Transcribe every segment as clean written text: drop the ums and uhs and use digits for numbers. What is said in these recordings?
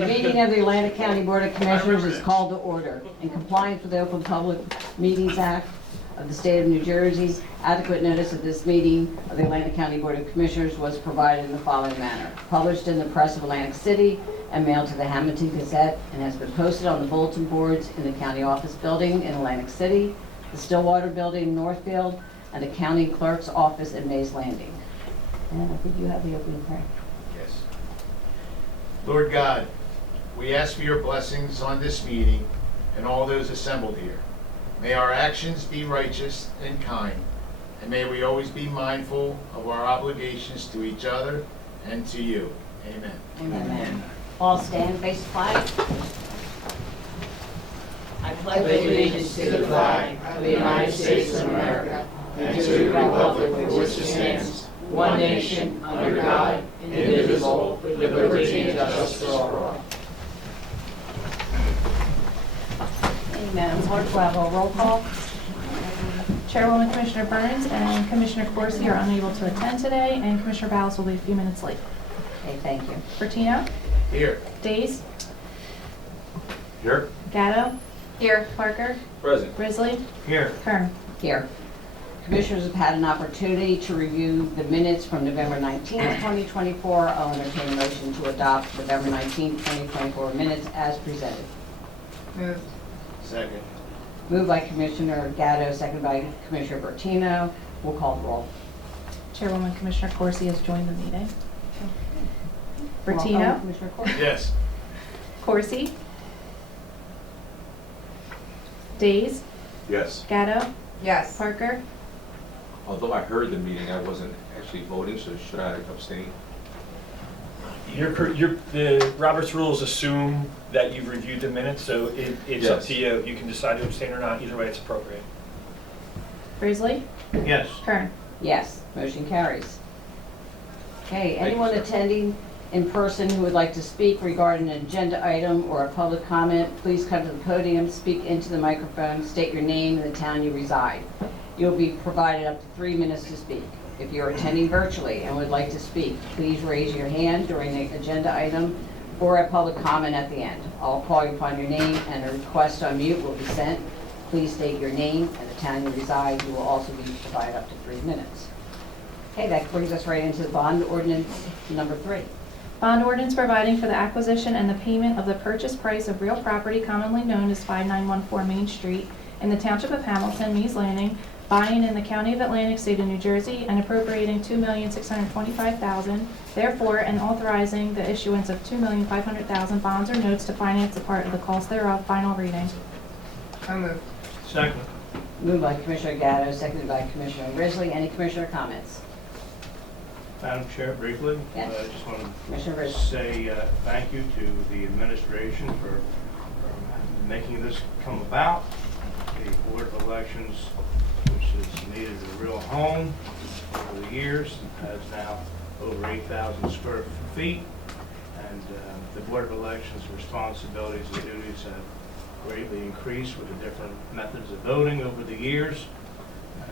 The meeting of the Atlantic County Board of Commissioners is called to order. In compliance with the Open Public Meetings Act of the State of New Jersey, adequate notice of this meeting of the Atlantic County Board of Commissioners was provided in the following manner. Published in the Press of Atlantic City and mailed to the Hamilton Gazette, and has been posted on the bulletin boards in the County Office Building in Atlantic City, the Stillwater Building in Northfield, and the County Clerk's Office in Mays Landing. And I think you have the opening prayer. Yes. Lord God, we ask for your blessings on this meeting and all those assembled here. May our actions be righteous and kind, and may we always be mindful of our obligations to each other and to you. Amen. Amen. All stand, face the flag. I pledge Allegiance to the flag of the United States of America and to the republic for which it stands, one nation, under God, indivisible, with liberty and justice for all. Madam Clerk, we'll have a roll call. Chairwoman Commissioner Burns and Commissioner Corsi are unable to attend today, and Commissioner Ballas will be a few minutes late. Okay, thank you. Bertino, Here. Days, Here. Gatto, here, Parker, Present. Grizzly, Here. Kern. Here. Commissioners have had an opportunity to review the minutes from November 19th, 2024. I'll entertain a motion to adopt November 19th, 2024 minutes as presented. Move. Second. Moved by Commissioner Gatto, seconded by Commissioner Bertino. We'll call the roll. Chairwoman Commissioner Corsi has joined the meeting. Welcome, Bertino, Commissioner Corsi. Yes. Corsi, Days, Yes. Gatto, Yes. Parker, Although I heard the meeting, I wasn't actually voting, so should I abstain? The Robert's rules assume that you've reviewed the minutes, so it's up Yes. to you. You can decide to abstain or not. Either way, it's appropriate. Grizzly, Yes. Kern. Yes, motion carries. Okay, Thank you, anyone sir. attending in person who would like to speak regarding an agenda item or a public comment, please come to the podium, speak into the microphone, state your name and the town you reside. You'll be provided up to 3 minutes to speak. If you're attending virtually and would like to speak, please raise your hand during the agenda item or a public comment at the end. I'll call you upon your name and a request to unmute will be sent. Please state your name and the town you reside. You will also be provided up to 3 minutes. Okay, that brings us right into the bond ordinance number 3. Bond ordinance providing for the acquisition and the payment of the purchase price of real property commonly known as 5914 Main Street in the Township of Hamilton, Mees Landing, buying in the County of Atlantic, State of New Jersey, and appropriating $2,625,000, therefore, and authorizing the issuance of $2,500,000 bonds or notes to finance a part of the cost thereof. Final reading. So moved. Second. Moved by Commissioner Gatto, seconded by Commissioner Risley. Any commissioner comments? Madam Chair, briefly, Yes. I just want Commissioner to Risley. say thank you to the administration for making this come about. The Board of Elections, which has needed a real home over the years, has now over 8,000 square feet. And the Board of Elections' responsibilities and duties have greatly increased with the different methods of voting over the years.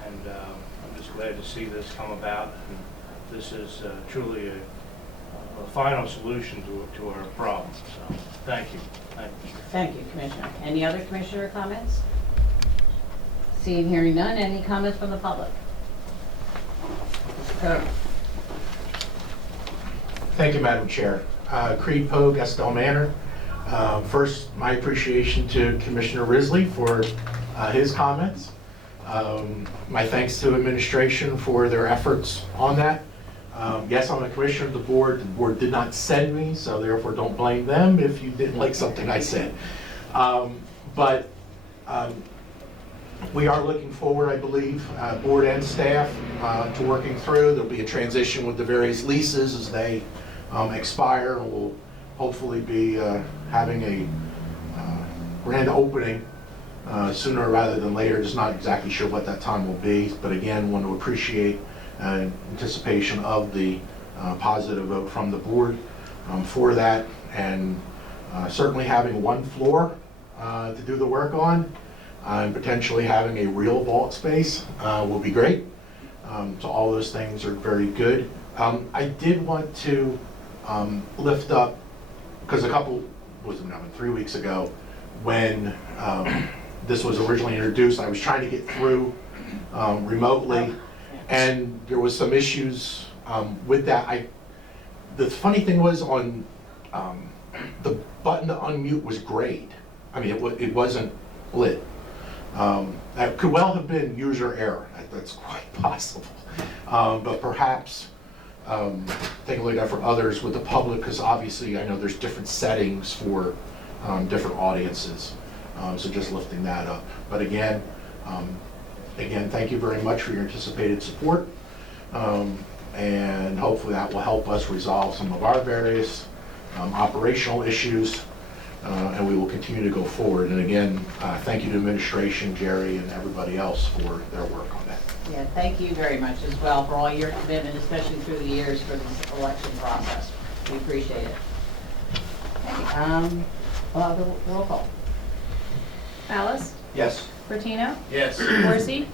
And I'm just glad to see this come about. And this is truly a final solution to our problem. So, thank you. Thank you. Thank you, Commissioner. Any other commissioner comments? Seeing, hearing none, any comments from the public? Mr. Code. Thank you, Madam Chair. Creed Pogue, Estelle Manor. First, my appreciation to Commissioner Risley for his comments. My thanks to administration for their efforts on that. Yes, I'm a commissioner of the board. The board did not send me, so therefore don't blame them if you didn't like something I said. But we are looking forward, I believe, board and staff, to working through. There'll be a transition with the various leases as they expire. We'll hopefully be having a grand opening sooner rather than later. Just not exactly sure what that time will be, but again, want to appreciate anticipation of the positive vote from the board for that, and certainly having one floor to do the work on, and potentially having a real vault space will be great. So all those things are very good. I did want to lift up, because a couple was it now, 3 weeks ago, when this was originally introduced. I was trying to get through remotely, and there was some issues with that. The funny thing was on the button to unmute was great. I mean, it wasn't lit. That could well have been user error. That's quite possible. But perhaps take a look at that for others with the public, because obviously I know there's different settings for different audiences. So just lifting that up. But again, thank you very much for your anticipated support. And hopefully that will help us resolve some of our various operational issues. And we will continue to go forward. And again, thank you to administration, Jerry, and everybody else for their work on that. Yeah, thank you very much as well for all your commitment, especially through the years for this election process. We appreciate it. Okay, we'll have the roll call. Ballas? Yes. Bertino? Yes. Corsi?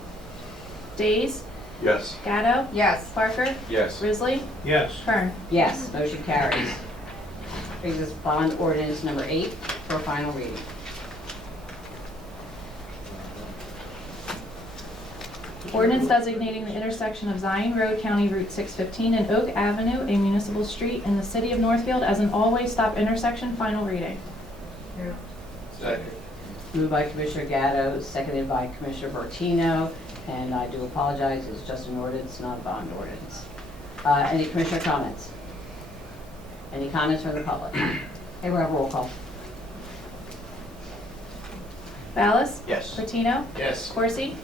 Days? Yes. Gatto? Yes. Parker? Yes. Risley? Yes. Kern? Yes, motion carries. Brings us bond ordinance number 8 for final reading. Ordinance designating the intersection of Zion Road, County Route 615, and Oak Avenue, a municipal street in the city of Northfield as an all-way stop intersection, final reading. Second. Moved by Commissioner Gatto, seconded by Commissioner Bertino, and I do apologize, it's just an ordinance, not a bond ordinance. Any commissioner comments? Any comments from the public? Okay, we'll have roll call. Ballas? Yes. Bertino? Yes. Corsi?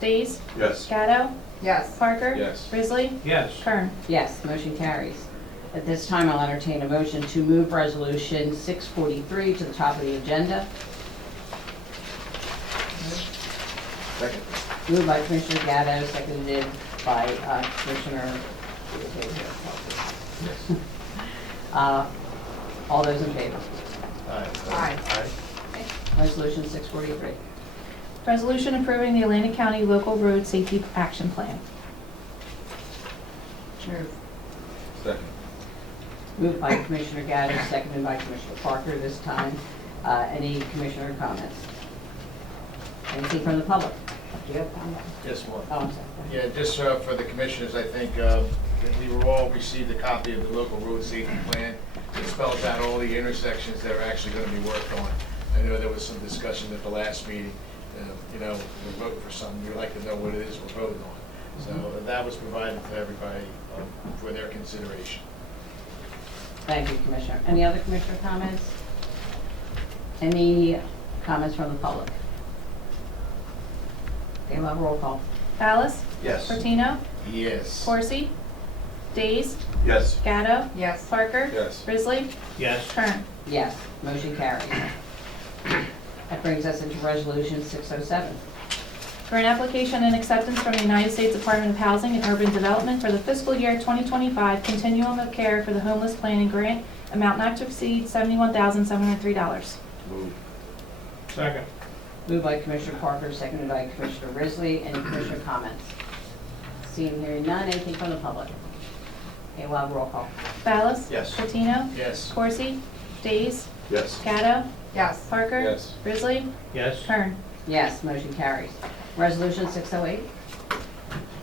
Days? Yes. Gatto? Yes. Parker? Yes. Risley? Yes. Kern? Yes, motion carries. At this time, I'll entertain a motion to move Resolution 643 to the top of the agenda. Second. Moved by Commissioner Gatto, seconded by Commissioner... all those in favor? Aye. Resolution 643. Resolution approving the Atlantic County Local Road Safety Action Plan. Move. Second. Moved by Commissioner Gatto, seconded by Commissioner Parker this time. Any commissioner comments? Anything from the public? Do you have comments? Just one. Oh, I'm sorry. Yeah, just for the commissioners, I think we were all received a copy of the local road safety plan. It spells out all the intersections that are actually going to be worked on. I know there was some discussion at the last meeting. We're voting for something, we'd like to know what it is we're voting on. So that was provided to everybody for their consideration. Thank you, Commissioner. Any other commissioner comments? Any comments from the public? Okay, we'll have a roll call. Ballas? Yes. Bertino? Yes. Corsi? Days? Yes. Gatto? Yes. Parker? Yes. Risley? Yes. Kern? Yes, motion carries. That brings us into Resolution 607. Grant application and acceptance from the United States Department of Housing and Urban Development for the fiscal year 2025 Continuum of Care for the Homeless Planning Grant, amount not to exceed $71,703. Move. Second. Moved by Commissioner Parker, seconded by Commissioner Risley. Any commissioner comments? Seeing here none, anything from the public? Okay, we'll have a roll call. Ballas? Yes. Bertino? Yes. Corsi? Days? Yes. Gatto? Yes. Parker? Yes. Risley? Yes. Kern? Yes, motion carries. Resolution 608.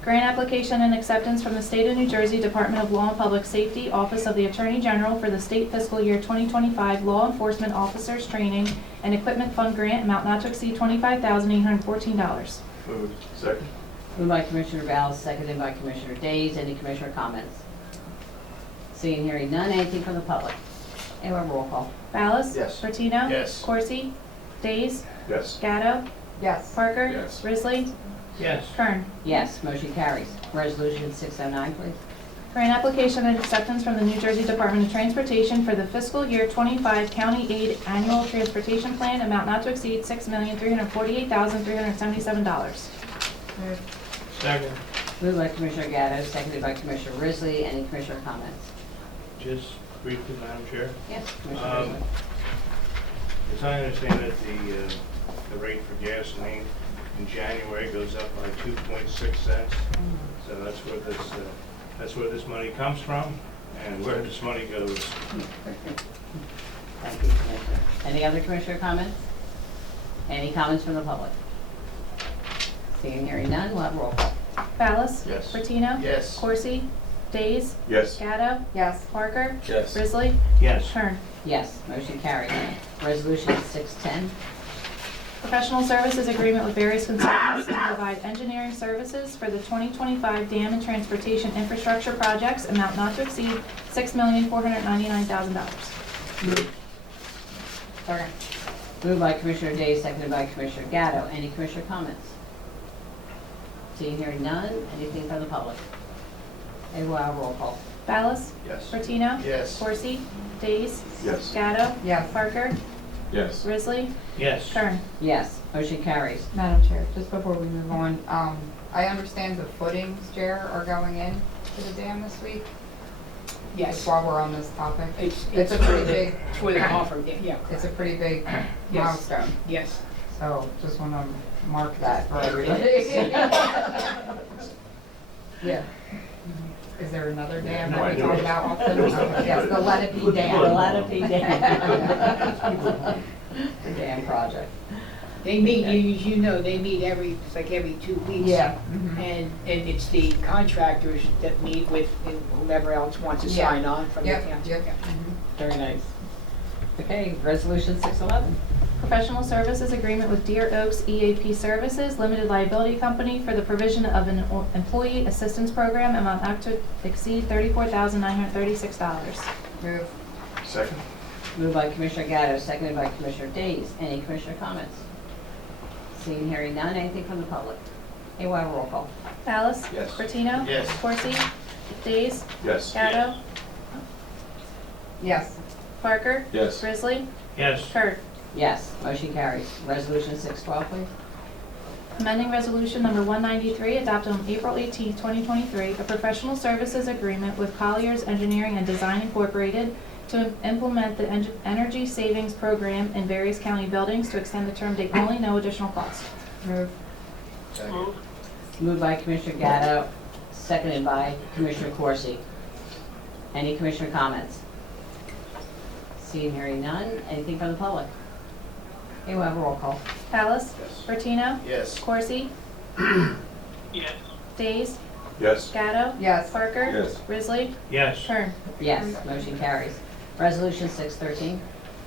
Grant application and acceptance from the State of New Jersey Department of Law and Public Safety, Office of the Attorney General for the state fiscal year 2025 Law Enforcement Officers Training and Equipment Fund Grant, amount not to exceed $25,814. Move. Second. Moved by Commissioner Ballas, seconded by Commissioner Days. Any commissioner comments? Seeing here none, anything from the public? And we'll have a roll call. Ballas? Yes. Bertino? Yes. Corsi? Days? Yes. Gatto? Yes. Parker? Yes. Risley? Yes. Kern? Yes, motion carries. Resolution 609, please. Grant application and acceptance from the New Jersey Department of Transportation for the fiscal year 25 County Aid Annual Transportation Plan, amount not to exceed $6,348,377. Move. Second. Moved by Commissioner Gatto, seconded by Commissioner Risley. Any commissioner comments? Just briefly, Madam Chair. Yes, Commissioner Um, Risley. As I understand it, the rate for gasoline in January goes up by 2.6 cents. So that's where this money comes from and where this money goes. Thank you, Commissioner. Any other Commissioner comments? Any comments from the public? Seeing and hearing none, we'll have roll call. Ballas? Yes. Martino? Yes. Coursey? Days? Yes. Gatto? Yes. Parker? Yes. Risley? Yes. Kern. Yes, motion carried. Resolution 610. Professional services agreement with various consultants to provide engineering services for the 2025 dam and transportation infrastructure projects, amount not to exceed $6,499,000. Second. Moved by Commissioner Day, seconded by Commissioner Gatto. Any Commissioner comments? Seeing and hearing none, anything from the public? Okay, we'll have roll call. Ballas? Yes. Martino? Yes. Coursey? Days? Yes. Gatto? Yes. Parker? Yes. Risley? Yes. Kern. Yes, motion carries. Madam Chair, just before we move on, I understand the footings, Jer, are going in to the dam this week? Yes, Just while we're on this topic. it's a pretty big, for the conference, yeah, it's a pretty big Yes. milestone, yes. so just want to mark that for everybody. Yeah. Is there another dam No, that I we know. talk about often? Okay, yes, the Lenape Dam. The Lenape Dam. The dam project. They meet, as you know, they meet it's like every 2 weeks. Yeah. mhm. And it's the contractors that meet with whomever else wants to Yeah. sign on from the Yep, town. yep. Yeah. Very nice. Okay, resolution 611. Professional services agreement with Deer Oaks EAP Services, Limited Liability Company for the provision of an employee assistance program, amount not to exceed $34,936. Move. Second. Moved by Commissioner Gatto, seconded by Commissioner Days. Any Commissioner comments? Seeing and hearing none, anything from the public? Okay, we'll have roll call. Ballas? Yes. Martino? Yes. Coursey? Days? Yes. Gatto? Yes. Parker? Yes. Risley? Yes. Kern. Yes, motion carries. Resolution 612, please. Amending Resolution Number 193, adopted on April 18, 2023, a professional services agreement with Colliers Engineering and Design Incorporated to implement the energy savings program in various county buildings to extend the term date only, no additional cost. Move. Second. Moved by Commissioner Gatto, seconded by Commissioner Coursey. Any Commissioner comments? Seeing and hearing none, anything from the public? Okay, we'll have a roll call. Ballas? Yes. Martino? Yes. Coursey? Yes. Days? Yes. Gatto? Yes. Parker? Yes. Risley? Yes. Kern. Yes, motion carries. Resolution 613.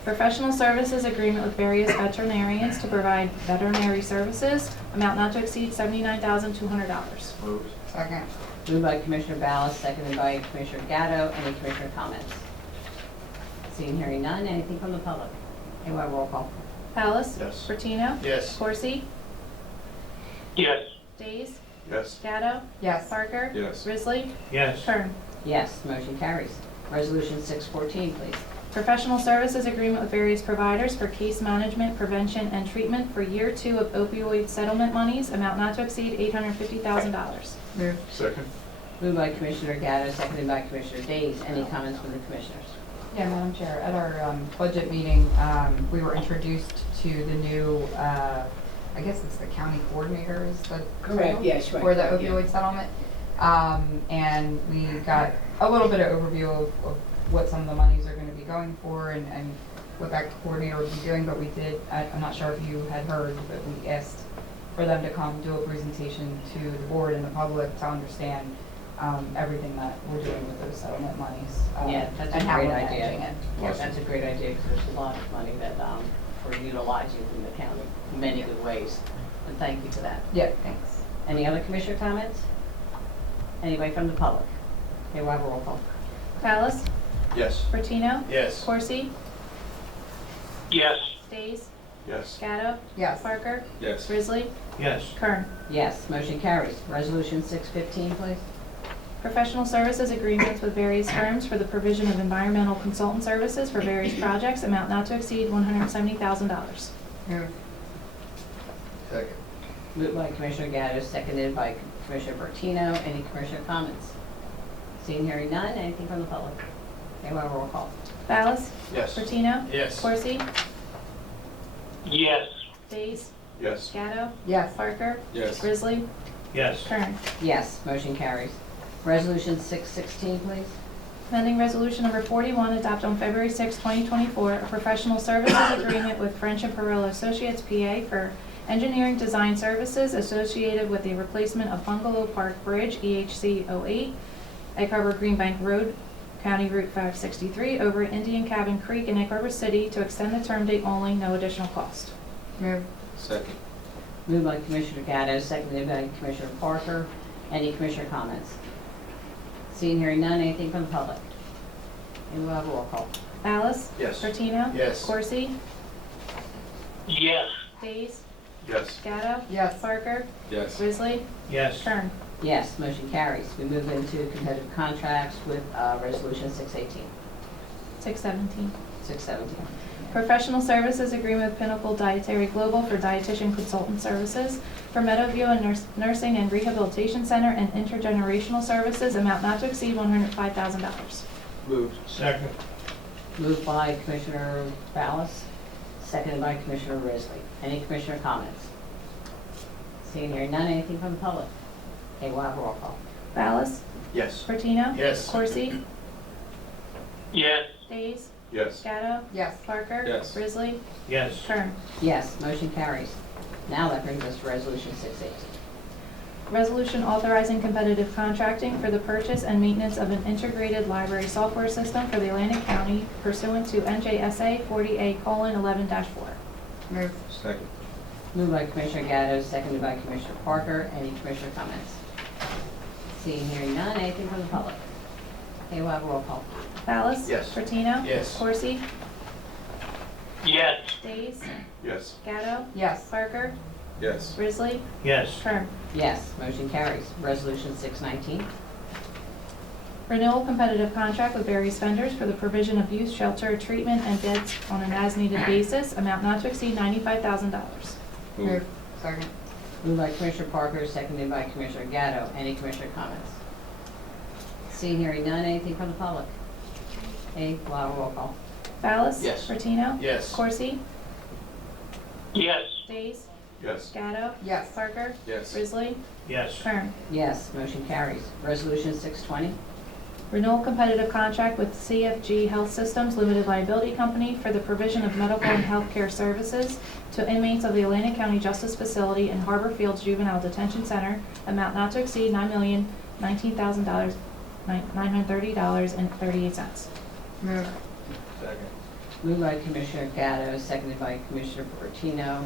Professional services agreement with various veterinarians to provide veterinary services, amount not to exceed $79,200. Moved. Second. Moved by Commissioner Ballas, seconded by Commissioner Gatto. Any Commissioner comments? Seeing and hearing none, anything from the public? Okay, we'll have a roll call. Ballas? Yes. Martino? Yes. Coursey? Yes. Days? Yes. Gatto? Yes. Parker? Yes. Risley? Yes. Kern. Yes, motion carries. Resolution 614, please. Professional services agreement with various providers for case management, prevention, and treatment for year 2 of opioid settlement monies, amount not to exceed $850,000. Move. Second. Moved by Commissioner Gatto, seconded by Commissioner Days. Any comments from the Commissioners? Yeah, Madam Chair, at our budget meeting, we were introduced to the new, I guess it's the county coordinator is the Correct, title yes, right. for the yeah. opioid settlement. And we got a little bit of overview of what some of the monies are going to be going for and what that coordinator would be doing, but we did, I'm not sure if you had heard, but we asked for them to come do a presentation to the board and the public to understand everything that we're doing with those settlement monies. Yeah, that's a and how great we're idea. managing it. Yeah, that's a great idea because there's a lot of money that we're utilizing from the county in many good ways. And thank you for that. Yeah, thanks. Any other Commissioner comments? Anybody from the public? Okay, we'll have a roll call. Ballas? Yes. Martino? Yes. Coursey? Yes. Days? Yes. Gatto? Yes. Parker? Yes. Risley? Yes. Kern. Yes, motion carries. Resolution 615, please. Professional services agreements with various firms for the provision of environmental consultant services for various projects, amount not to exceed $170,000. Move. Second. Moved by Commissioner Gatto, seconded by Commissioner Bertino. Any Commissioner comments? Seeing, hearing none, anything from the public? Okay, we'll have a roll call. Ballas? Yes. Martino? Yes. Coursey? Yes. Days? Yes. Gatto? Yes. Parker? Yes. Risley? Yes. Kern. Yes, motion carries. Resolution 616, please. Amending Resolution Number 41, adopted on February 6, 2024, a professional services agreement with French and Perillo Associates, PA, for engineering design services associated with the replacement of Bungalow Park Bridge, EHC 08, Egg Harbor Greenbank Road, County Route 563, over Indian Cabin Creek in Egg Harbor City to extend the term date only, no additional cost. Move. Second. Moved by Commissioner Gatto, seconded by Commissioner Parker. Any commissioner comments? Seeing, hearing none, anything from the public? And we'll have a roll call. Alice? Yes. Martino? Yes. Coursey? Yes. Days? Yes. Gatto? Yes. Parker? Yes. Grizzly? Yes. Kern? Yes, motion carries. We move into competitive contracts with Resolution 618, 617. 617. Professional services agreement with Pinnacle Dietary Global for dietitian consultant services for Meadowview and Nursing and Rehabilitation Center and intergenerational services, amount not to exceed $105,000. Moved. Second. Moved by Commissioner Ballas, seconded by Commissioner Risley. Any commissioner comments? Seeing, hearing none, anything from the public? Okay, we'll have a roll call. Ballas? Yes. Bertino? Yes. Coursey? Yes. Days? Yes. Gatto? Yes. Parker? Yes. Grizzly? Yes. Kern? Yes, motion carries. Now that brings us to Resolution 618. Resolution authorizing competitive contracting for the purchase and maintenance of an integrated library software system for the Atlantic County pursuant to NJSA 40A:11-4. Move. Second. Moved by Commissioner Gatto, seconded by Commissioner Parker. Any commissioner comments? Seeing, hearing none, anything from the public? Okay, we'll have a roll call. Ballas? Yes. Bertino? Yes. Coursey? Yes. Days? Yes. Gatto? Yes. Parker? Yes. Grizzly? Yes. Kern? Yes, motion carries. Resolution 619. Renewal competitive contract with various vendors for the provision of youth shelter treatment and beds on an as-needed basis, amount not to exceed $95,000. Moved. Second. Moved by Commissioner Parker, seconded by Commissioner Gatto. Any commissioner comments? Seeing, hearing none, anything from the public? Okay, we'll have a roll call. Ballas? Yes. Bertino? Yes. Coursey? Yes. Days? Yes. Gatto? Yes. Parker? Yes. Grizzly? Yes. Kern? Yes, motion carries. Resolution 620. Renewal competitive contract with CFG Health Systems Limited Liability Company for the provision of medical and healthcare services to inmates of the Atlantic County Justice Facility and Harbor Fields Juvenile Detention Center, amount not to exceed $9,019,930.38. Move. Second. Moved by Commissioner Gatto, seconded by Commissioner Bertino.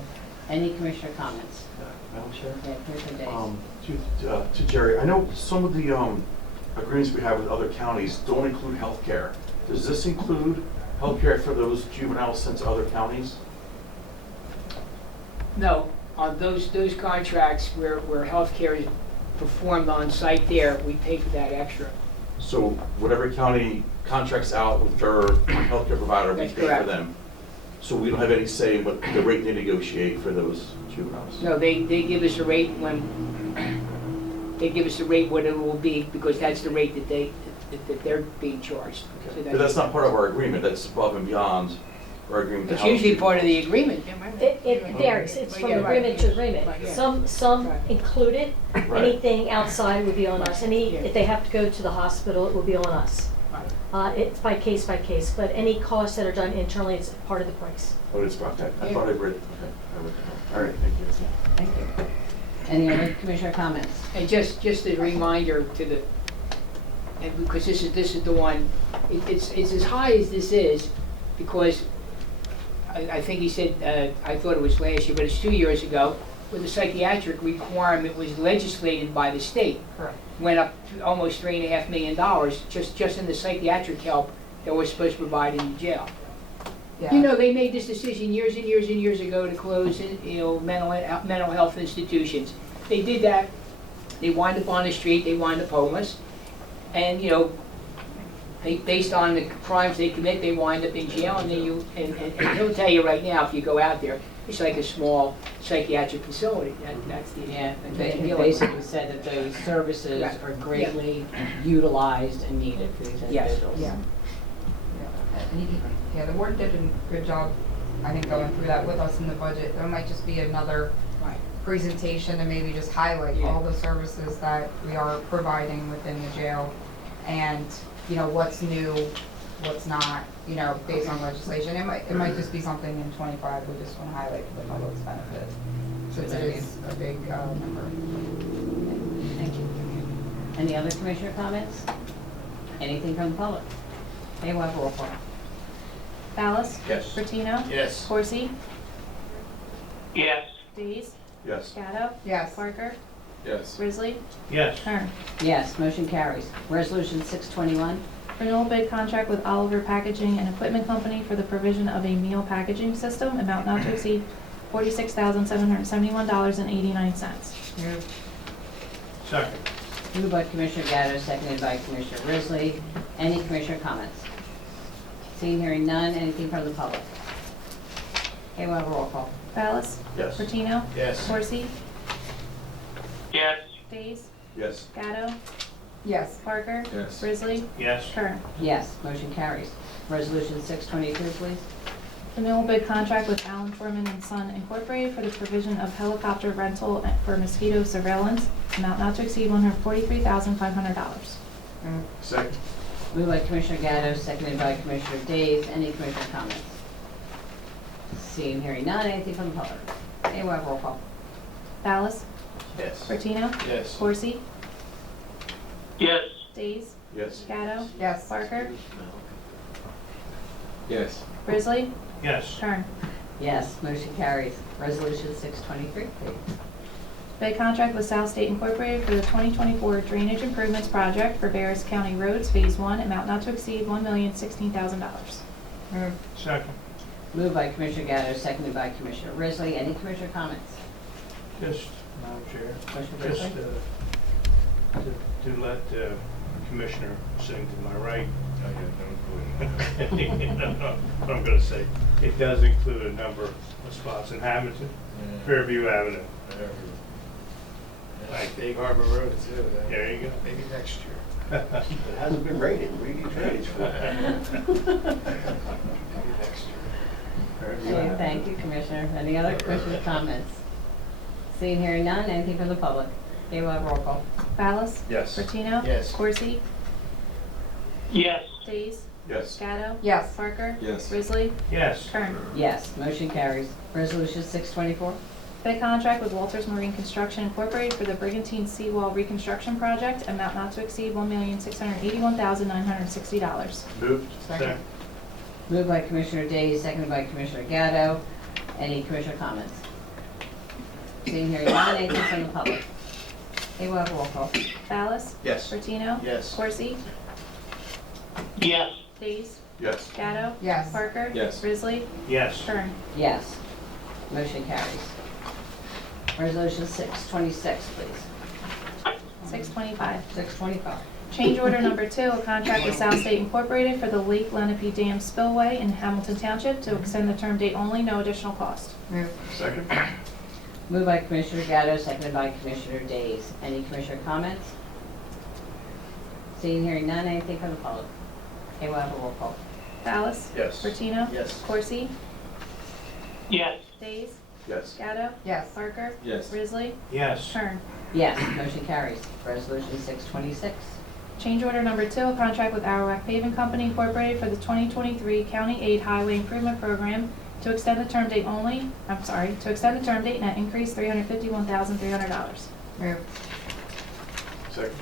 Any commissioner comments? Madam Chair? Yeah, Commissioner Days. To Jerry, I know some of the agreements we have with other counties don't include health care. Does this include health care for those juveniles sent to other counties? No, on those contracts where healthcare is performed on site there, we pay for that extra. So whatever county contracts out with their healthcare provider, we That's pay for correct. them. So we don't have any say what the rate they negotiate for those juveniles? No, they give us a rate they give us the rate what it will be, because that's the rate that they're being charged. Okay. So But that's not part of our agreement, that's above and beyond our agreement. to It's house usually you. part of the agreement. It varies, it's from Yeah, right. agreement to agreement. Right, yeah. Some Right. include it, Right. anything outside would be on us. Yeah. If they have to go to the hospital, it will be on us. Right. It's by case, but any costs that are done internally, it's part of the price. Oh, it's about that, I Yeah. thought I read it, okay. I read it. All right, thank you. Thank you. Any other commissioner comments? And just a reminder to and because this is the one, it's as high as this is, because I think he said, I thought it was last year, but it's 2 years ago, where the psychiatric requirement was legislated by the state. Correct. Went up to almost $3.5 million just in the psychiatric help that we're supposed to provide in the jail. You know, they made this decision years and years and years ago to close, mental health institutions. They did that. They wind up on the street. They wind up homeless, and based on the crimes they commit, they wind up in jail. And then and he'll tell you right now, if you go out there, it's like a small psychiatric facility. That's the Yeah, that's they the deal. basically said that those services Right. are greatly utilized and needed for these Yes. individuals. Yeah. Yeah, the board did a good job, I think, going through that with us in the budget. There might just be another Right. presentation to maybe just highlight Yeah. all the services that we are providing within the jail. and, you know, what's new, what's not, you know, based on legislation. It might just be something in 25 we just want to highlight for the public's benefit, since it is a big number. Thank you. Any other commissioner comments? Anything from the public? Okay, we'll have a roll call. Ballas? Yes. Bertino? Yes. Corsi? Yes. Dees? Yes. Gatto? Yes. Parker? Yes. Risley? Yes. Kern. Yes, motion carries. Resolution 621. Renewal bid contract with Oliver Packaging and Equipment Company for the provision of a meal packaging system, amount not to exceed $46,771.89. Move. Second. Moved by Commissioner Gatto, seconded by Commissioner Risley. Any commissioner comments? Seeing, hearing none, anything from the public? Okay, we'll have a roll call. Ballas? Yes. Bertino? Yes. Corsi? Yes. Dees? Yes. Gatto? Yes. Parker? Yes. Risley? Yes. Kern. Yes, motion carries. Resolution 622, please. Renewal bid contract with Allen Foreman and Son Incorporated for the provision of helicopter rental for mosquito surveillance, amount not to exceed $143,500. Move. Second. Moved by Commissioner Gatto, seconded by Commissioner Days. Any commissioner comments? Seeing, hearing none, anything from the public? Okay, we'll have a roll call. Ballas? Yes. Bertino? Yes. Corsi? Yes. Dees? Yes. Gatto? Yes. Parker? Yes. Risley? Yes. Kern. Yes, motion carries. Resolution 623, please. Bid contract with South State Incorporated for the 2024 Drainage Improvements Project for Barris County Roads Phase 1, amount not to exceed $1,016,000. Move. Second. Moved by Commissioner Gatto, seconded by Commissioner Risley. Any commissioner comments? Just, Madam Chair, Commissioner just Risley? to let Commissioner sitting to my right, what I'm going to say, it does include a number of spots in Hamilton, Fairview Avenue. Like Big Harbor Road too. There you go. Maybe next year. It hasn't been rated. We need drainage for it. Maybe next year. Okay, thank you, Commissioner. Any other commissioner comments? Seeing, hearing none, anything from the public? Okay, we'll have a roll call. Ballas? Yes. Bertino? Yes. Corsi? Yes. Dees? Yes. Gatto? Yes. Parker? Yes. Risley? Yes. Kern. Yes, motion carries. Resolution 624. Bid contract with Walters Marine Construction Incorporated for the Brigantine Seawall Reconstruction Project, amount not to exceed $1,681,960. Moved. Second. Moved by Commissioner Days, seconded by Commissioner Gatto. Any commissioner comments? Seeing, hearing none, anything from the public? Okay, we'll have a roll call. Ballas? Yes. Bertino? Yes. Corsi? Yes. Dees? Yes. Gatto? Yes. Parker? Yes. Risley? Yes. Kern. Yes, motion carries. Resolution 626, please. 625. 625. Change order number 2, a contract with South State Incorporated for the Lake Lenape Dam Spillway in Hamilton Township to extend the term date only, no additional cost. Move. Second. Moved by Commissioner Gatto, seconded by Commissioner Days. Any commissioner comments? Seeing, hearing none, anything from the public? Okay, we'll have a roll call. Ballas? Yes. Bertino? Yes. Corsi? Yes. Days? Yes. Gatto? Yes. Parker? Yes. Risley? Yes. Kern. Yes, motion carries. Resolution 626. Change order number 2, a contract with Arawak Paving Company Incorporated for the 2023 County Aid Highway Improvement Program to extend the term date only, to extend the term date net increase $351,300. Move. Second.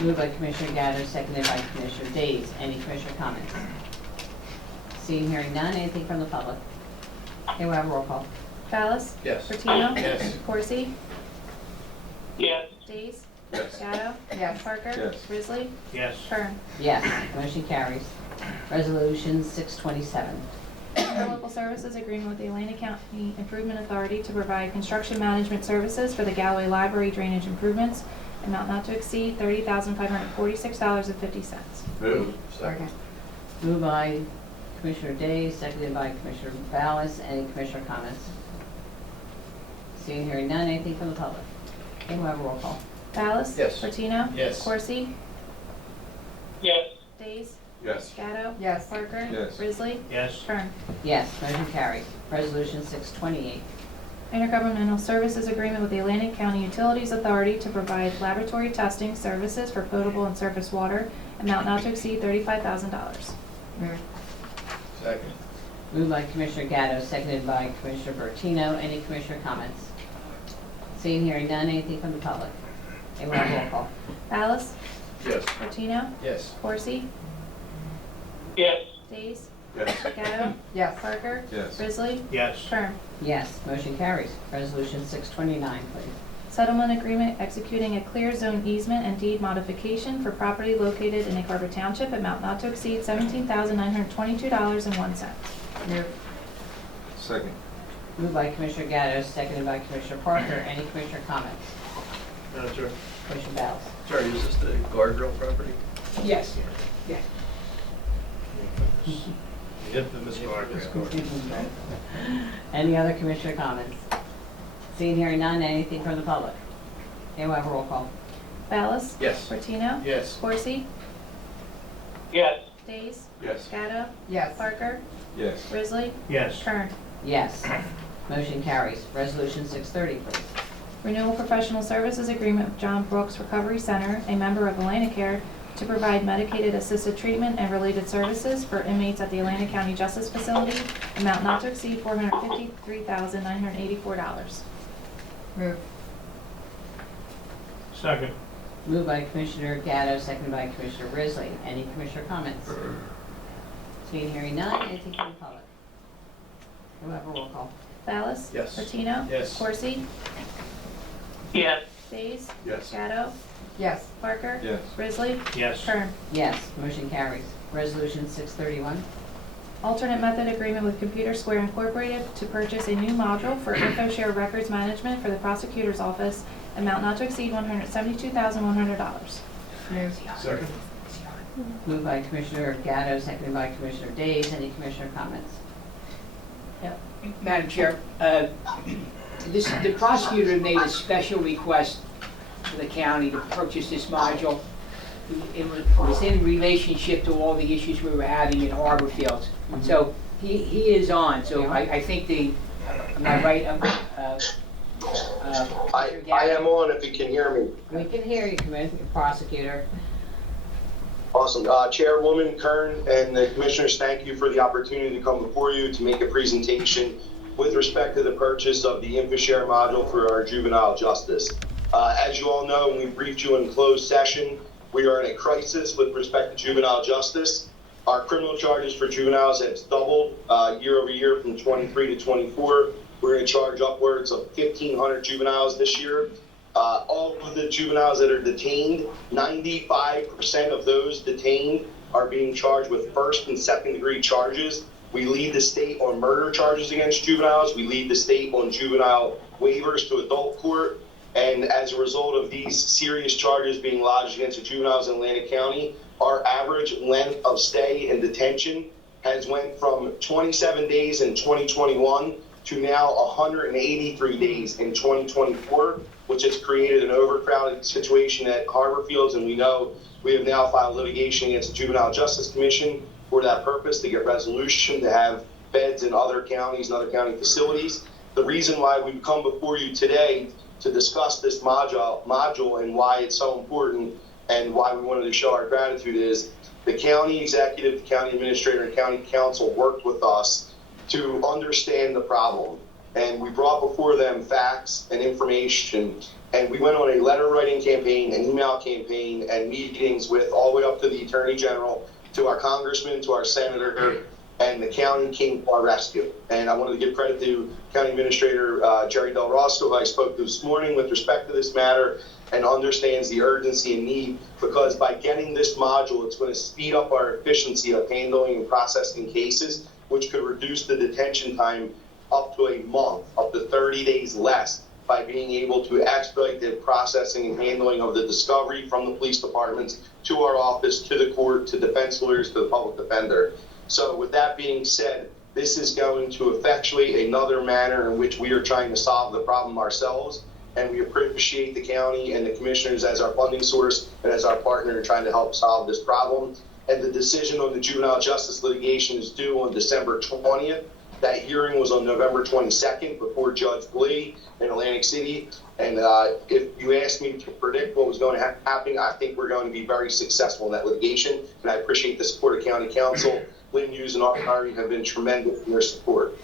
Moved by Commissioner Gatto, seconded by Commissioner Days. Any commissioner comments? Seeing, hearing none, anything from the public? Okay, we'll have a roll call. Ballas? Yes. Bertino? Yes. Corsi? Yes. Days? Yes. Gatto? Yes. Parker? Yes. Risley? Yes. Kern. Yes, motion carries. Resolution 627. Local Services Agreement with the Atlantic County Improvement Authority to provide construction management services for the Galloway Library drainage improvements, amount not to exceed $30,546.50. Moved. Second. Moved by Commissioner Days, seconded by Commissioner Ballas. Any commissioner comments? Seeing, hearing none, anything from the public? Okay, we'll have a roll call. Ballas? Yes. Bertino? Yes. Corsi? Yes. Days? Yes. Gatto? Yes. Parker? Yes. Risley? Yes. Kern. Yes, motion carries. Resolution 628. Intergovernmental Services Agreement with the Atlantic County Utilities Authority to provide laboratory testing services for potable and surface water amount not to exceed $35,000. Move. Second. Moved by Commissioner Gatto, seconded by Commissioner Bertino. Any commissioner comments? Seeing, hearing none, anything from the public? Anyone have roll call? Ballas? Yes. Bertino? Yes. Coursey? Yes. Days? Yes. Gatto? Yes. Parker? Yes. Risley? Yes. Kern? Yes, motion carries. Resolution 629, please. Settlement agreement executing a clear zone easement and deed modification for property located in Egg Harbor Township, amount not to exceed $17,922.01. Move. Second. Moved by Commissioner Gatto, seconded by Commissioner Parker. Any commissioner comments? Madam Chair. Commissioner Ballas? Sorry, is this the guardrail property? Yes, yeah. The infamous guardrail. Any other commissioner comments? Seeing, hearing none, anything from the public? Anyone have a roll call? Ballas? Yes. Bertino? Yes. Coursey? Yes. Days? Yes. Gatto? Yes. Parker? Yes. Risley? Yes. Kern? Yes. Motion carries. Resolution 630, please. Renewal professional services agreement with John Brooks Recovery Center, a member of Atlanticare, to provide medicated assisted treatment and related services for inmates at the Atlantic County Justice Facility, amount not to exceed $453,984. Move. Second. Moved by Commissioner Gatto, seconded by Commissioner Risley. Any commissioner comments? Seeing, hearing none, anything from the public? Anyone have a roll call? Ballas? Yes. Bertino? Yes. Coursey? Yes. Days? Yes. Gatto? Yes. Parker? Yes. Risley? Yes. Kern? Yes, motion carries. Resolution 631. Alternate method agreement with Computer Square Incorporated to purchase a new module for InfoShare records management for the prosecutor's office, amount not to exceed $172,100. Move. Second. Moved by Commissioner Gatto, seconded by Commissioner Days. Any commissioner comments? Madam Chair, the prosecutor made a special request to the county to purchase this module. It was in relationship to all the issues we were having in Harbor Fields. So he is on, so I think am I right? I am on if you can hear me. We can hear you, Commissioner Prosecutor. Awesome. Chairwoman Kern and the commissioners, thank you for the opportunity to come before you to make a presentation with respect to the purchase of the InfoShare module for our juvenile justice. As you all know, we briefed you in closed session. We are in a crisis with respect to juvenile justice. Our criminal charges for juveniles have doubled year over year from 23 to 24. We're going to charge upwards of 1,500 juveniles this year. All of the juveniles that are detained, 95% of those detained are being charged with first and second degree charges. We lead the state on murder charges against juveniles. We lead the state on juvenile waivers to adult court. And as a result of these serious charges being lodged against the juveniles in Atlantic County, our average length of stay in detention has went from 27 days in 2021 to now 183 days in 2024, which has created an overcrowded situation at Harbor Fields. And we know we have now filed litigation against the Juvenile Justice Commission for that purpose, to get resolution to have beds in other counties and other county facilities. The reason why we've come before you today to discuss this module and why it's so important and why we wanted to show our gratitude is the county executive, the county administrator, and county council worked with us to understand the problem. And we brought before them facts and information, and we went on a letter writing campaign, an email campaign, and meetings with all the way up to the Attorney General, to our congressman, to our senator, and the county came to our rescue. And I wanted to give credit to County Administrator Jerry Del Rosco, who I spoke to this morning with respect to this matter, and understands the urgency and need, because by getting this module, it's going to speed up our efficiency of handling and processing cases, which could reduce the detention time up to a month, up to 30 days less, by being able to expedite the processing and handling of the discovery from the police departments to our office, to the court, to defense lawyers, to the public defender. So with that being said, this is going to effectuate another manner in which we are trying to solve the problem ourselves. And we appreciate the county and the commissioners as our funding source and as our partner in trying to help solve this problem. And the decision on the juvenile justice litigation is due on December 20th. That hearing was on November 22nd before Judge Blee in Atlantic City. And if you asked me to predict what was going to happen, I think we're going to be very successful in that litigation. And I appreciate the support of County Council. Lynn Hughes and Art Murray have been tremendous in their support.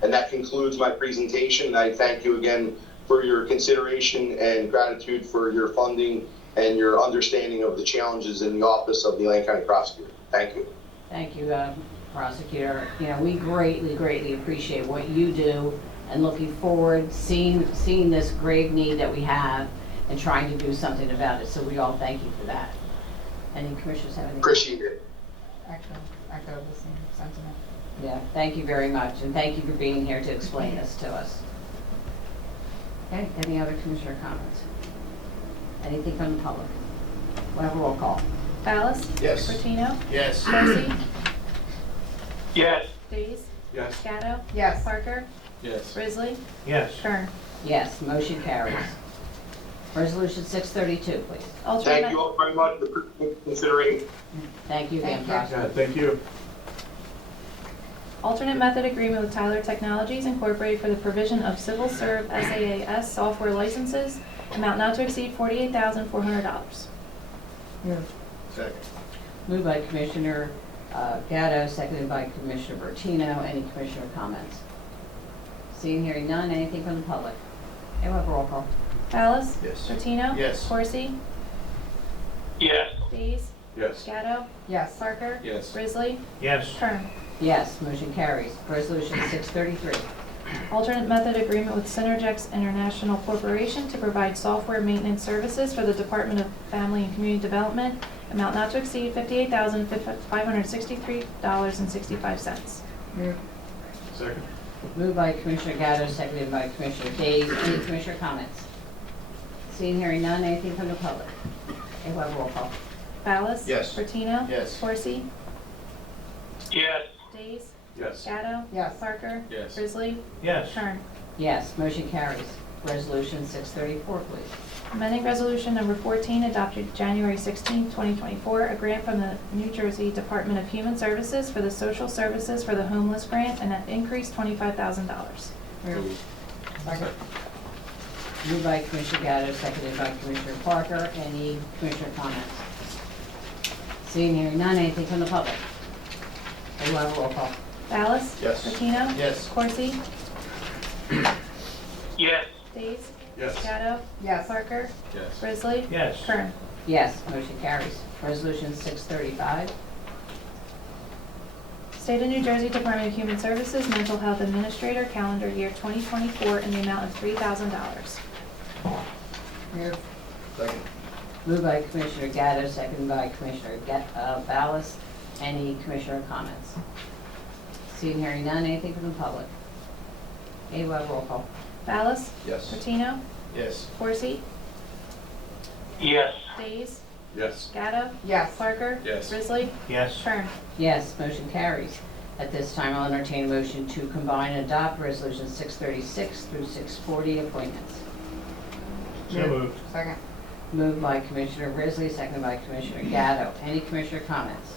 And that concludes my presentation. I thank you again for your consideration and gratitude for your funding and your understanding of the challenges in the office of the Lane County Prosecutor. Thank you. Thank you, Prosecutor. You know, we greatly appreciate what you do and looking forward, seeing this grave need that we have and trying to do something about it. So we all thank you for that. Any commissioners have any? Appreciate it. Echo the same sentiment. Yeah, thank you very much, and thank you for being here to explain this to us. Okay, any other commissioner comments? Anything from the public? We'll have a roll call. Ballas? Yes. Martino? Yes. Josie? Yes. Days? Yes. Gatto? Yes. Parker? Yes. Risley? Yes. Kern? Yes, motion carries. Resolution 632, please. Alternate Thank you all very much for considering. Thank you again, Thank you. Prosecutor. Yeah, thank you. Alternate method agreement with Tyler Technologies Incorporated for the provision of civil serve SaaS software licenses, amount not to exceed $48,400. Move. Second. Moved by Commissioner Gatto, seconded by Commissioner Bertino. Any commissioner comments? Seeing, hearing none, anything from the public? Okay, we'll have a roll call. Ballas? Yes. Bertino? Yes. Corsi? Yes. Days? Yes. Gatto? Yes. Parker? Yes. Risley? Yes. Kern? Yes, motion carries. Resolution 633. Alternate method agreement with Synergex International Corporation to provide software maintenance services for the Department of Family and Community Development, amount not to exceed $58,563.65. Move. Second. Moved by Commissioner Gatto, seconded by Commissioner Days. Any commissioner comments? Seeing, hearing none, anything from the public? Okay, we'll have a roll call. Ballas? Yes. Bertino? Yes. Corsi? Yes. Days? Yes. Gatto? Yes. Parker? Yes. Risley? Yes. Kern? Yes, motion carries. Resolution 634, please. Amending Resolution Number 14, adopted January 16, 2024, a grant from the New Jersey Department of Human Services for the Social Services for the Homeless Grant, and that increased $25,000. Move. Second. Moved by Commissioner Gatto, seconded by Commissioner Parker. Any commissioner comments? Seeing, hearing none, anything from the public? Okay, we'll have a roll call. Ballas? Yes. Bertino? Yes. Corsi? Yes. Days? Yes. Gatto? Yes. Parker? Yes. Risley? Yes. Kern? Yes, motion carries. Resolution 635. State of New Jersey Department of Human Services Mental Health Administrator, calendar year 2024, in the amount of $3,000. Move. Second. Moved by Commissioner Gatto, seconded by Commissioner Ballas. Any commissioner comments? Seeing, hearing none, anything from the public? Okay, we'll have a roll call. Ballas? Yes. Bertino? Yes. Corsi? Yes. Days? Yes. Gatto? Yes. Parker? Yes. Risley? Yes. Kern? Yes, motion carries. At this time, I'll entertain a motion to combine and adopt Resolution 636 through 640 appointments. So moved. Second. Moved by Commissioner Risley, seconded by Commissioner Gatto. Any commissioner comments?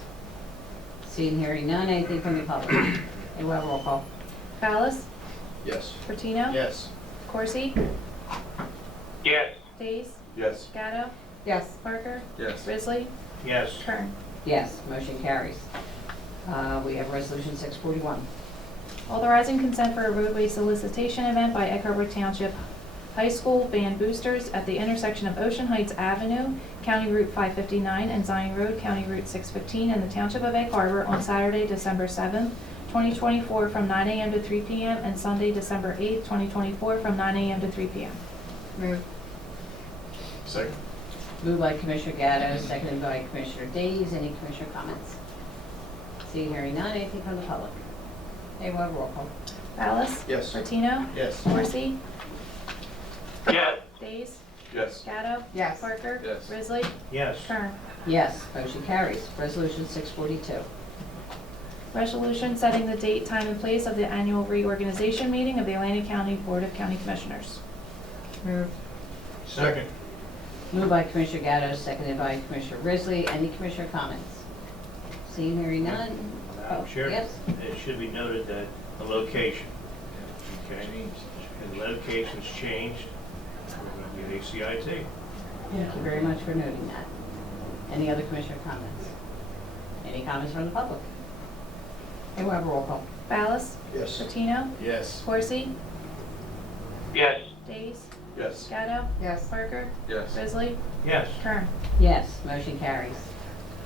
Seeing, hearing none, anything from the public? Okay, we'll have a roll call. Ballas? Yes. Bertino? Yes. Corsi? Yes. Days? Yes. Gatto? Yes. Parker? Yes. Risley? Yes. Kern? Yes, motion carries. We have Resolution 641. Authorizing consent for a roadway solicitation event by Egg Harbor Township High School Band Boosters at the intersection of Ocean Heights Avenue, County Route 559, and Zion Road, County Route 615, in the Township of Egg Harbor on Saturday, December 7th, 2024, from 9 a.m. to 3 p.m., and Sunday, December 8th, 2024, from 9 a.m. to 3 p.m. Move. Second. Moved by Commissioner Gatto, seconded by Commissioner Days. Any commissioner comments? Seeing, hearing none, anything from the public? Okay, we'll have a roll call. Ballas? Yes. Bertino? Yes. Corsi? Yes. Days? Yes. Gatto? Yes. Parker? Yes. Risley? Yes. Kern? Yes, motion carries. Resolution 642. Resolution setting the date, time, and place of the annual reorganization meeting of the Atlantic County Board of County Commissioners. Move. Second. Moved by Commissioner Gatto, seconded by Commissioner Risley. Any commissioner comments? Seeing, hearing none? Madam Chair, Yes. it should be noted that the location, okay, the location's changed. the ACIT. Thank you very much for noting that. Any other commissioner comments? Any comments from the public? Okay, we'll have a roll call. Ballas? Yes. Patino? Yes. Horsey? Yes. Days? Yes. Gatto? Yes. Parker? Yes. Risley? Yes. Kern? Yes, motion carries.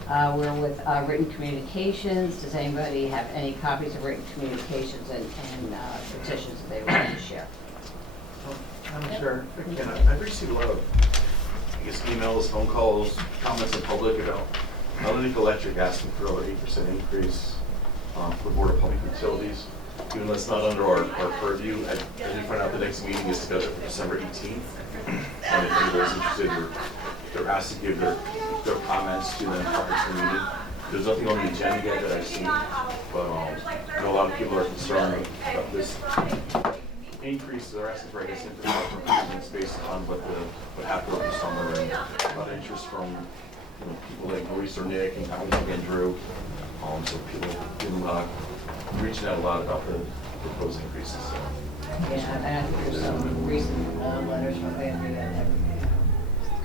We're with written communications. Does anybody have any copies of written communications and petitions that they would like to share? I'm sure. Again, I've received a lot of, I guess, emails, phone calls, comments in public about Hellenic Electric asking for over 8% increase for the Board of Public Utilities. Even though it's not under our purview, I did find out the next meeting is scheduled for December 18th. And if anybody's interested, they're asked to give their comments to them prior to the meeting. There's nothing on the agenda yet that I've seen, but I know a lot of people are concerned about this increase. They're asking for, I guess, infrastructure improvements based on what happened over the summer, and a lot of interest from people like Maurice or Nick and Andrew. So people have been reaching out a lot about the proposed increases. So. Yeah, and I think there's some recent letters from Andrew that have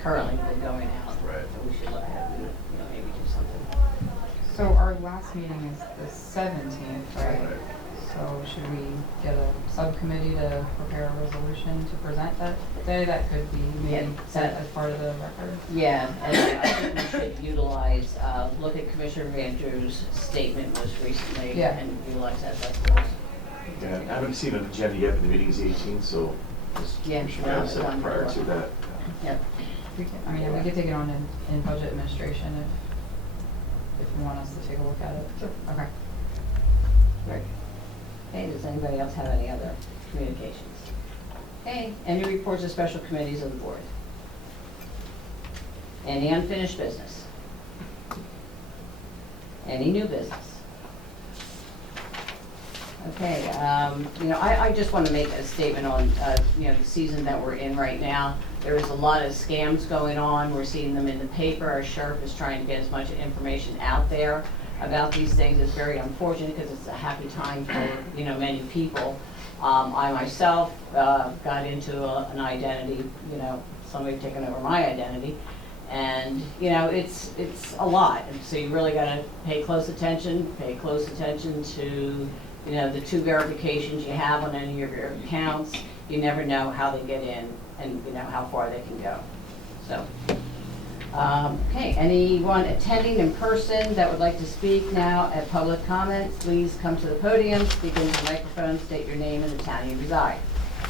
currently been going out. Right. So we should look at, maybe do something. So our last meeting is the 17th, right? Right. So should we get a subcommittee to prepare a resolution to present that day? That could be maybe Yeah. set as part of the record. Yeah, and I think we should utilize, look at Commissioner Andrews' statement most recently Yeah. and utilize that. That's good. Yeah, I haven't seen an agenda yet, but the meeting's the 18th, so Yeah, we should have it's set on prior board. to that. Yep. We could take it on in budget administration if you want us to take a look at it. Sure. Okay. Great. Okay, does anybody else have any other communications? Okay, any reports of special committees of the board? Any unfinished business? Any new business? Okay, I just want to make a statement on, the season that we're in right now. There is a lot of scams going on. We're seeing them in the paper. Our sheriff is trying to get as much information out there about these things. It's very unfortunate because it's a happy time for, many people. I myself got into an identity, somebody taking over my identity. And, it's a lot. And so you really got to pay close attention to, the two verifications you have on any of your accounts. You never know how they get in and, how far they can go. So, okay, anyone attending in person that would like to speak now at public comments, please come to the podium, speak into the microphone, state your name and the town you reside.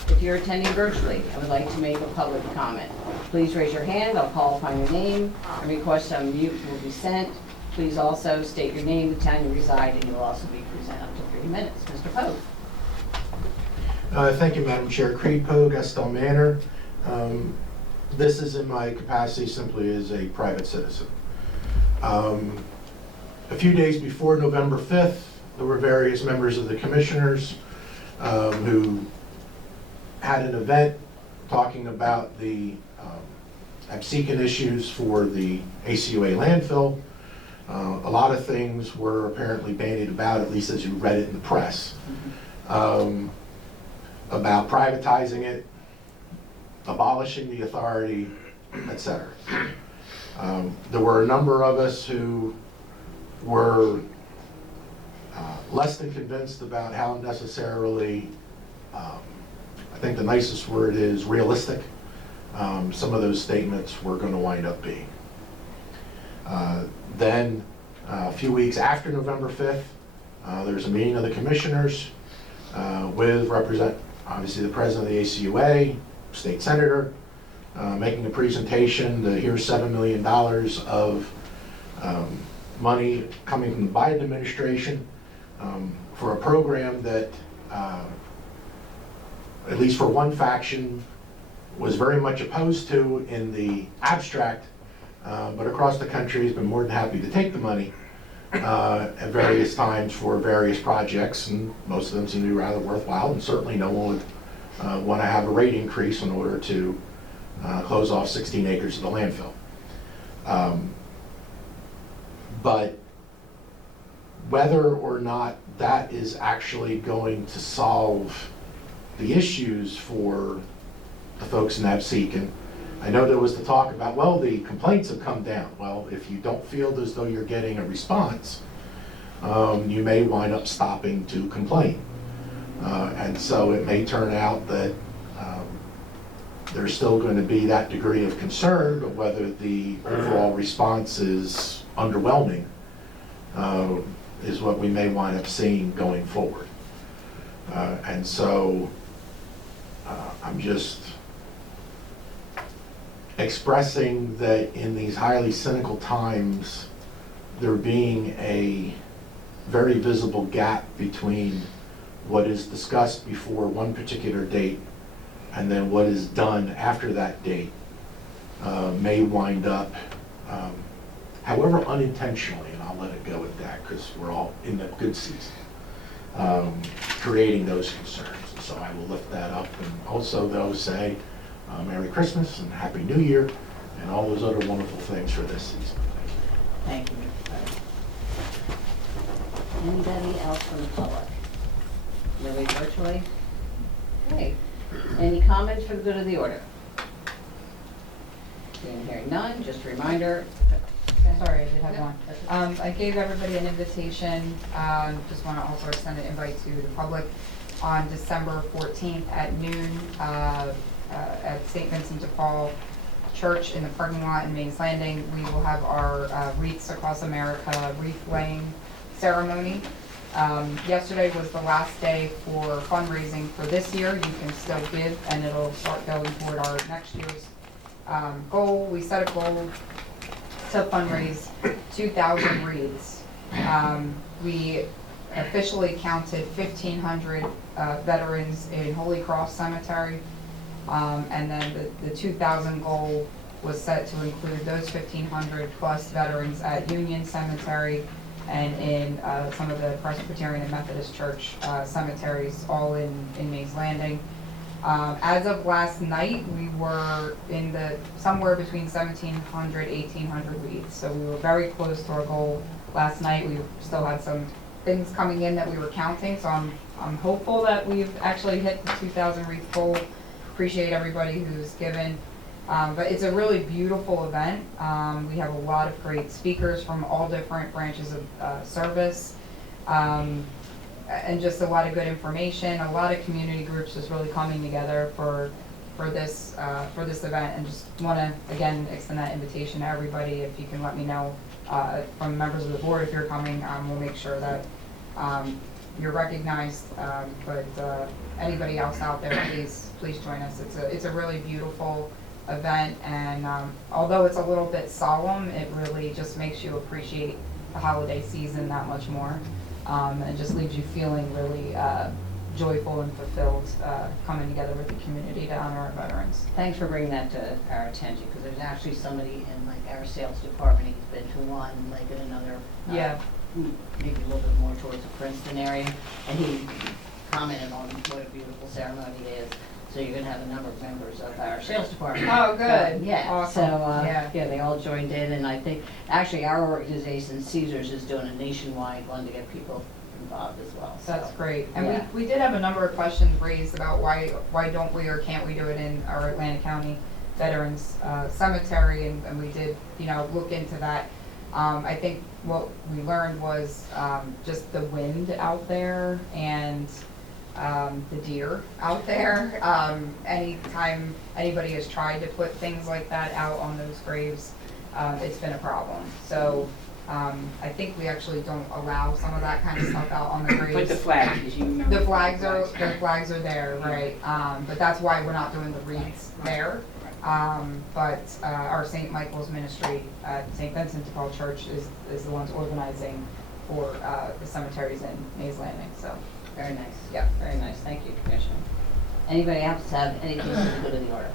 If you're attending virtually and would like to make a public comment, please raise your hand. I'll call upon your name. A request to unmute will be sent. Please also state your name, the town you reside, and you'll also be presented up to 3 minutes. Mr. Pogue. Thank you, Madam Chair. Creed Pogue, Estelle Manor. This is in my capacity simply as a private citizen. A few days before November 5th, there were various members of the commissioners who had an event talking about the absecon issues for the ACUA landfill. A lot of things were apparently bandied about, at least as you read it in the press, about privatizing it, abolishing the authority, etc. There were a number of us who were less than convinced about how necessarily, I think the nicest word is realistic, some of those statements were going to wind up being. Then, a few weeks after November 5th, there's a meeting of the commissioners with obviously the president of the ACUA, state senator, making a presentation that here's $7 million of money coming from the Biden administration for a program that, at least for one faction, was very much opposed to in the abstract, but across the country has been more than happy to take the money at various times for various projects, and most of them seem to be rather worthwhile, and certainly no one would want to have a rate increase in order to close off 16 acres of the landfill. But whether or not that is actually going to solve the issues for the folks in Absecon. I know there was the talk about, well, the complaints have come down. Well, if you don't feel as though you're getting a response, you may wind up stopping to complain. And so it may turn out that there's still going to be that degree of concern, but whether the overall response is underwhelming is what we may wind up seeing going forward. And so I'm just expressing that in these highly cynical times, there being a very visible gap between what is discussed before one particular date and then what is done after that date may wind up, however unintentionally, and I'll let it go at that because we're all in the good season, creating those concerns. So I will lift that up, and also though say Merry Christmas and Happy New Year and all those other wonderful things for this season. Thank you. Anybody else from the public? Nobody virtually? Okay. Any comments for the good of the order? Seeing hearing none, just a reminder. Sorry, I did have one. I gave everybody an invitation, just want to also extend an invite to the public on December 14th at noon at St. Vincent de Paul Church in the parking lot in Mays Landing. We will have our Wreaths Across America wreath laying ceremony. Yesterday was the last day for fundraising for this year. You can still give and it'll start going toward our next year's goal. We set a goal to fundraise 2,000 wreaths. We officially counted 1,500 veterans in Holy Cross Cemetery, and then the 2,000 goal was set to include those 1,500 plus veterans at Union Cemetery and in some of the Presbyterian and Methodist Church cemeteries, all in Mays Landing. As of last night, we were in the somewhere between 1,700, 1,800 wreaths. So we were very close to our goal last night. We still had some things coming in that we were counting, so I'm hopeful that we've actually hit the 2,000 wreath goal. Appreciate everybody who's given. But it's a really beautiful event. We have a lot of great speakers from all different branches of service. And just a lot of good information. A lot of community groups just really coming together for this event, and just want to again extend that invitation to everybody. If you can let me know from members of the board if you're coming, we'll make sure that you're recognized. But anybody else out there, please join us. It's a really beautiful event, and although it's a little bit solemn, it really just makes you appreciate the holiday season that much more. And just leaves you feeling really joyful and fulfilled coming together with the community to honor our veterans. Thanks for bringing that to our attention, because there's actually somebody in like our sales department, he's been to one, like in another, maybe a little bit more towards the Princeton area, and he commented on what a beautiful ceremony it is. So you're gonna have a number of members of our sales department. Oh, good. Yeah. Awesome. So, Yeah. they all joined in, and I think, actually, our organization, Caesars, is doing a nationwide one to get people involved as well. So That's great. And yeah. we did have a number of questions raised about why don't we or can't we do it in our Atlantic County Veterans Cemetery, and we did, look into that. I think what we learned was just the wind out there and the deer out there. Anytime anybody has tried to put things like that out on those graves, it's been a problem. So I think we actually don't allow some of that kind of stuff out on the graves. But the flag, as you remember. The flags are there, right? But that's why we're not doing the wreaths there. But our St. Michael's ministry at St. Vincent de Paul Church is the ones organizing for the cemeteries in Mays Landing. So. Very nice. Yeah. Very nice. Thank you, Commissioner. Anybody else have anything for the good of the order?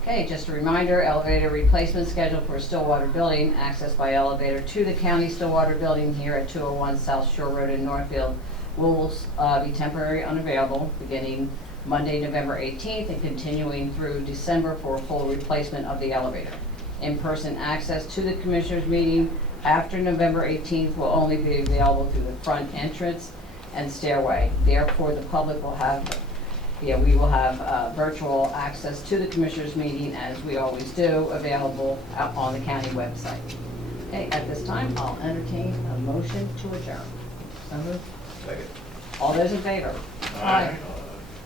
Okay, just a reminder, elevator replacement schedule for Stillwater Building, access by elevator to the county Stillwater Building here at 201 South Shore Road in Northfield will be temporarily unavailable beginning Monday, November 18th and continuing through December for a full replacement of the elevator. In-person access to the Commissioners meeting after November 18th will only be available through the front entrance and stairway. Therefore, the public will have Yeah, we will have virtual access to the commissioners' meeting, as we always do, available out on the county website. Okay, at this time, I'll entertain a motion to adjourn. So moved. Second. All those in favor? Aye.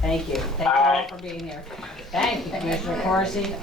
Thank you. Thank you all for being here. Thank you, Commissioner Corsi.